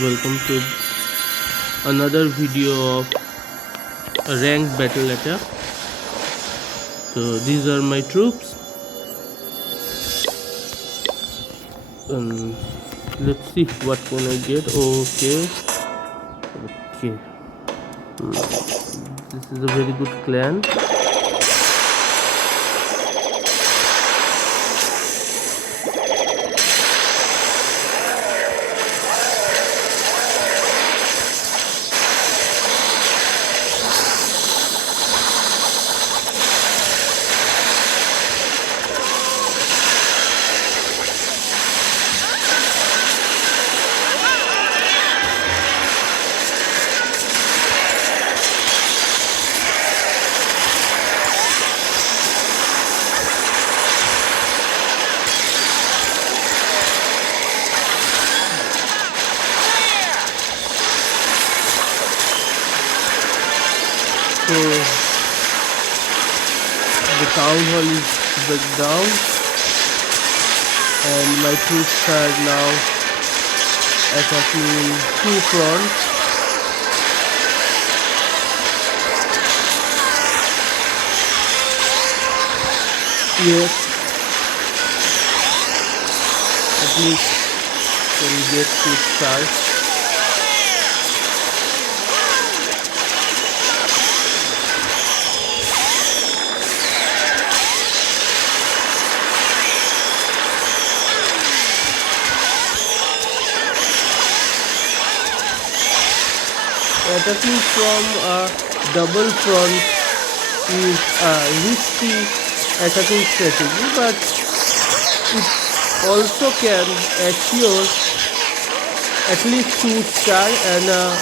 Welcome to another video of a ranked battle attack. So these are my troops. Let's see what can I get. Okay. This is a very good clan. So the town hall is back down and my troops are now attacking two fronts. Yes, at least can get 2 stars. Attacking from a double front is a risky attacking strategy, but it also can assure at least 2 star and a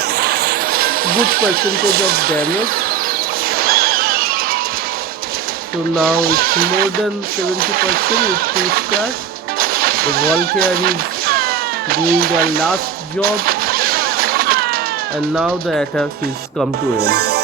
good percentage of damage. So now it's more than 70% with 2 stars. The Voltaire is doing their last job. And now the attack is come to end.